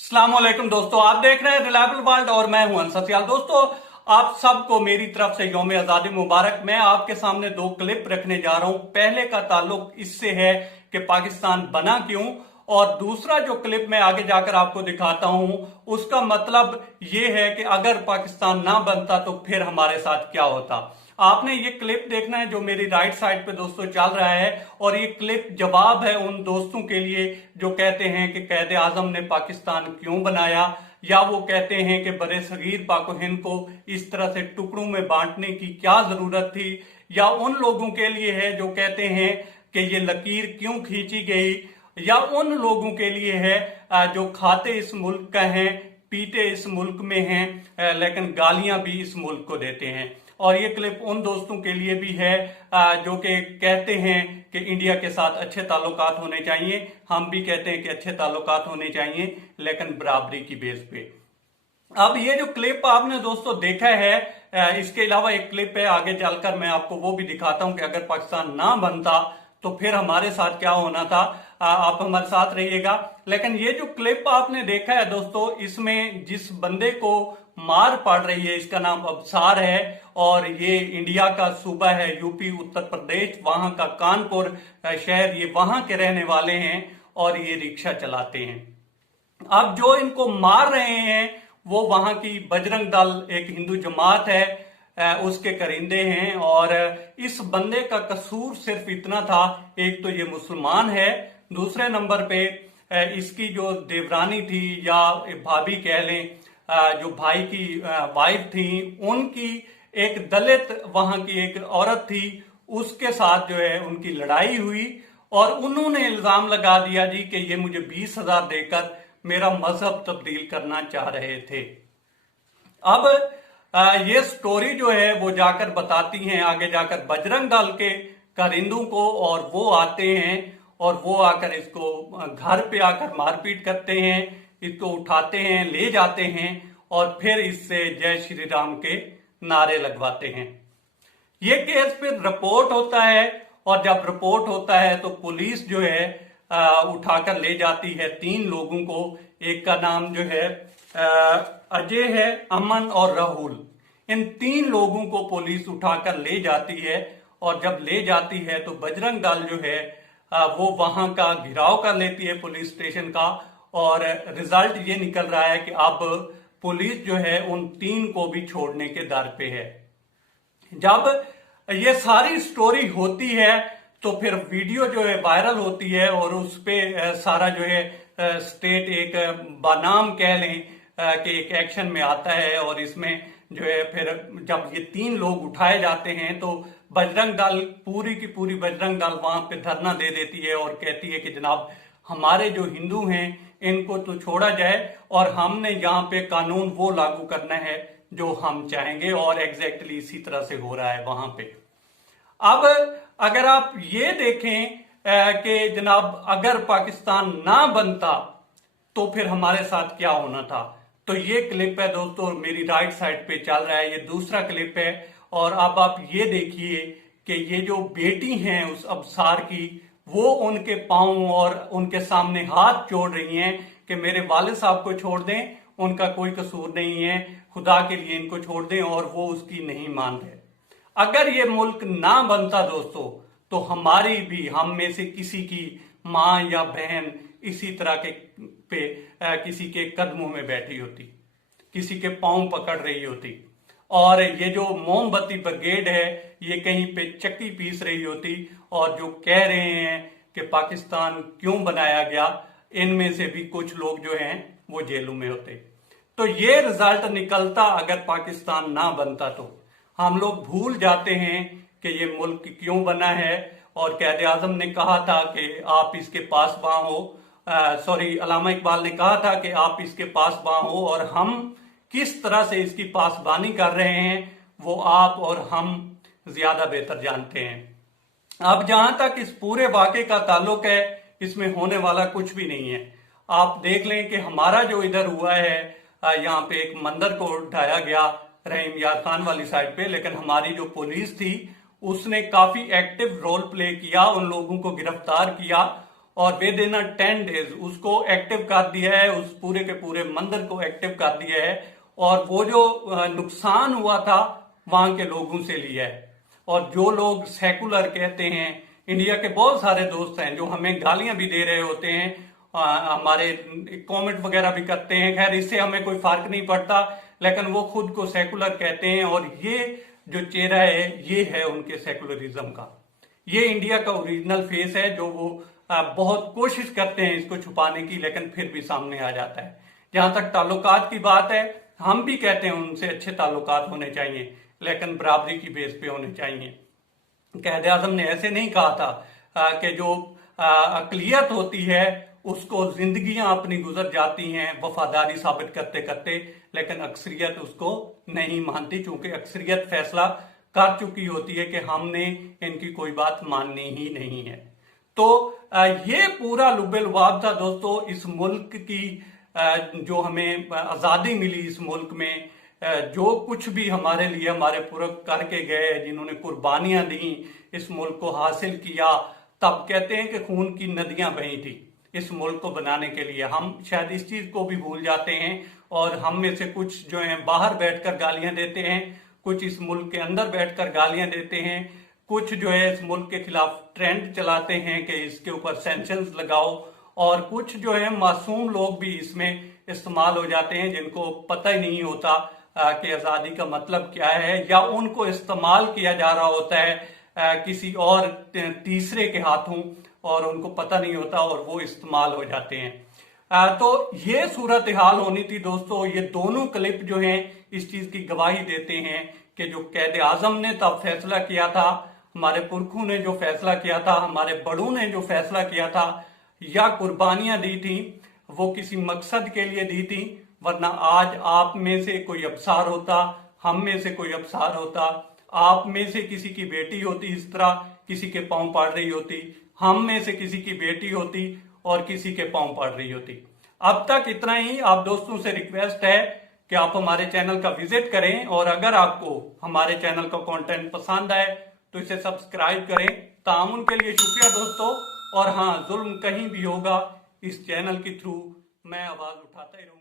अस्सलाम वालेकुम दोस्तों, आप देख रहे हैं रिलायबल वर्ल्ड और मैं हूं अंसर। दोस्तों, आप सबको मेरी तरफ से यौम आजादी मुबारक। मैं आपके सामने दो क्लिप रखने जा रहा हूं। पहले का ताल्लुक इससे है कि पाकिस्तान बना क्यों, और दूसरा जो क्लिप मैं आगे जाकर आपको दिखाता हूं उसका मतलब यह है कि अगर पाकिस्तान ना बनता तो फिर हमारे साथ क्या होता। आपने ये क्लिप देखना है जो मेरी राइट साइड पे दोस्तों चल रहा है, और ये क्लिप जवाब है उन दोस्तों के लिए जो कहते हैं कि कैद आजम ने पाकिस्तान क्यों बनाया, या वो कहते हैं कि बड़े सगीर पाक हिंद को इस तरह से टुकड़ों में बांटने की क्या जरूरत थी, या उन लोगों के लिए है जो कहते हैं कि ये लकीर क्यों खींची गई, या उन लोगों के लिए है जो खाते इस मुल्क का हैं, पीते इस मुल्क में हैं, लेकिन गालियां भी इस मुल्क को देते हैं। और ये क्लिप उन दोस्तों के लिए भी है जो कि कहते हैं कि इंडिया के साथ अच्छे ताल्लुकात होने चाहिए। हम भी कहते हैं कि अच्छे ताल्लुकात होने चाहिए, लेकिन बराबरी की बेस पे। अब ये जो क्लिप आपने दोस्तों देखा है, इसके अलावा एक क्लिप है, आगे चलकर मैं आपको वो भी दिखाता हूं कि अगर पाकिस्तान ना बनता तो फिर हमारे साथ क्या होना था। आप हमारे साथ रहिएगा। लेकिन ये जो क्लिप आपने देखा है दोस्तों, इसमें जिस बंदे को मार पड़ रही है इसका नाम अबसार है, और ये इंडिया का सूबा है यूपी उत्तर प्रदेश, वहां का कानपुर शहर, ये वहां के रहने वाले हैं और ये रिक्शा चलाते हैं। अब जो इनको मार रहे हैं वो वहां की बजरंग दल एक हिंदू जमात है, उसके करिंदे हैं। और इस बंदे का कसूर सिर्फ इतना था, एक तो ये मुसलमान है, दूसरे नंबर पे इसकी जो देवरानी थी या भाभी कह लें, जो भाई की वाइफ थी, उनकी एक दलित वहां की एक औरत थी, उसके साथ जो है उनकी लड़ाई हुई, और उन्होंने इल्जाम लगा दिया जी कि ये मुझे 20,000 देकर मेरा मजहब तब्दील करना चाह रहे थे। अब ये स्टोरी जो है वो जाकर बताती हैं आगे जाकर बजरंग दल के कारिंदों को, और वो आते हैं और वो आकर इसको घर पे आकर मारपीट करते हैं, इसको उठाते हैं, ले जाते हैं, और फिर इससे जय श्री राम के नारे लगवाते हैं। ये केस फिर रिपोर्ट होता है, और जब रिपोर्ट होता है तो पुलिस जो है उठाकर ले जाती है 3 लोगों को। एक का नाम जो है अजय है, अमन और राहुल। इन 3 लोगों को पुलिस उठाकर ले जाती है, और जब ले जाती है तो बजरंग दल जो है वो वहां का घेराव कर लेती है पुलिस स्टेशन का, और रिजल्ट ये निकल रहा है कि अब पुलिस जो है उन 3 को भी छोड़ने के दर पे है। जब ये सारी स्टोरी होती है तो फिर वीडियो जो है वायरल होती है, और उस पे सारा जो है स्टेट एक बनाम कह लें कि एक एक्शन में आता है। और इसमें जो है फिर जब ये 3 लोग उठाए जाते हैं तो बजरंग दल, पूरी की पूरी बजरंग दल वहां पे धरना दे देती है और कहती है कि जनाब हमारे जो हिंदू हैं इनको तो छोड़ा जाए, और हमने यहाँ पे कानून वो लागू करना है जो हम चाहेंगे, और एग्जैक्टली इसी तरह से हो रहा है वहां पे। अब अगर आप ये देखें कि जनाब अगर पाकिस्तान ना बनता तो फिर हमारे साथ क्या होना था, तो ये क्लिप है दोस्तों मेरी राइट साइड पे चल रहा है, ये दूसरा क्लिप है। और अब आप ये देखिए कि ये जो बेटी हैं उस अबसार की, वो उनके पांव और उनके सामने हाथ जोड़ रही हैं कि मेरे वालिद साहब को छोड़ दें, उनका कोई कसूर नहीं है, खुदा के लिए इनको छोड़ दें, और वो उसकी नहीं मान रहे। अगर ये मुल्क ना बनता दोस्तों तो हमारी भी, हम में से किसी की माँ या बहन इसी तरह के पे किसी के कदमों में बैठी होती, किसी के पांव पकड़ रही होती, और ये जो मोमबत्ती ब्रिगेड है ये कहीं पे चक्की पीस रही होती, और जो कह रहे हैं कि पाकिस्तान क्यों बनाया गया, इनमें से भी कुछ लोग जो हैं वो जेलों में होते। तो ये रिजल्ट निकलता अगर पाकिस्तान ना बनता। तो हम लोग भूल जाते हैं कि ये मुल्क क्यों बना है, और कैद आजम ने कहा था कि आप इसके पासबां हो, सॉरी अल्लामा इकबाल ने कहा था कि आप इसके पासबां हो, और हम किस तरह से इसकी पासबानी कर रहे हैं वो आप और हम ज्यादा बेहतर जानते हैं। अब जहां तक इस पूरे वाकये का ताल्लुक है, इसमें होने वाला कुछ भी नहीं है। आप देख लें कि हमारा जो इधर हुआ है, यहाँ पे एक मंदिर को उठाया गया रहीम यार खान वाली साइड पे, लेकिन हमारी जो पुलिस थी उसने काफी एक्टिव रोल प्ले किया, उन लोगों को गिरफ्तार किया, और विद इन 10 days उसको एक्टिव कर दिया है, उस पूरे के पूरे मंदिर को एक्टिव कर दिया है और वो जो नुकसान हुआ था वहां के लोगों से लिया है। और जो लोग सेकुलर कहते हैं, इंडिया के बहुत सारे दोस्त हैं जो हमें गालियां भी दे रहे होते हैं, हमारे कमेंट वगैरह भी करते हैं, खैर इससे हमें कोई फर्क नहीं पड़ता, लेकिन वो खुद को सेकुलर कहते हैं और ये जो चेहरा है ये है उनके सेकुलरिज्म का। ये इंडिया का ओरिजिनल फेस है जो वो बहुत कोशिश करते हैं इसको छुपाने की, लेकिन फिर भी सामने आ जाता है। जहां तक ताल्लुकात की बात है, हम भी कहते हैं उनसे अच्छे ताल्लुकात होने चाहिए, लेकिन बराबरी की बेस पे होने चाहिए। कायदे आजम ने ऐसे नहीं कहा था कि जो अकलियत होती है उसको जिंदगियां अपनी गुजर जाती हैं वफादारी साबित करते करते, लेकिन अक्सरियत उसको नहीं मानती, चूंकि अक्सरियत फैसला कर चुकी होती है कि हमने इनकी कोई बात माननी ही नहीं है। तो ये पूरा लुब्बे-लुबाब था दोस्तों इस मुल्क की, जो हमें आजादी मिली इस मुल्क में, जो कुछ भी हमारे लिए हमारे पूर्वज करके गए, जिन्होंने कुर्बानियां दी इस मुल्क को हासिल किया, तब कहते हैं कि खून की नदियां बही थी इस मुल्क को बनाने के लिए। हम शायद इस चीज को भी भूल जाते हैं और हम में से कुछ जो है बाहर बैठकर गालियां देते हैं, कुछ इस मुल्क के अंदर बैठकर गालियां देते हैं, कुछ जो है इस मुल्क के खिलाफ ट्रेंड चलाते हैं कि इसके ऊपर सैंक्शंस लगाओ, और कुछ जो है मासूम लोग भी इसमें इस्तेमाल हो जाते हैं जिनको पता ही नहीं होता कि आजादी का मतलब क्या है, या उनको इस्तेमाल किया जा रहा होता है किसी और तीसरे के हाथों और उनको पता नहीं होता और वो इस्तेमाल हो जाते हैं। तो ये सूरत हाल होनी थी दोस्तों। ये दोनों क्लिप जो हैं इस चीज की गवाही देते हैं कि जो कायदे आजम ने तब फैसला किया था, हमारे पुरखों ने जो फैसला किया था, हमारे बड़ों ने जो फैसला किया था या कुर्बानियां दी थी, वो किसी मकसद के लिए दी थी। वरना आज आप में से कोई अफसार होता, हम में से कोई अफसार होता, आप में से किसी की बेटी होती इस तरह किसी के पांव पड़ रही होती, हम में से किसी की बेटी होती और किसी के पांव पड़ रही होती। अब तक इतना ही। आप दोस्तों से रिक्वेस्ट है कि आप हमारे चैनल का विजिट करें और अगर आपको हमारे चैनल का कंटेंट पसंद आए तो इसे सब्सक्राइब करें। तामुन के लिए शुक्रिया दोस्तों। और हाँ, जुल्म कहीं भी होगा इस चैनल के थ्रू मैं आवाज उठाता ही रहूंगा।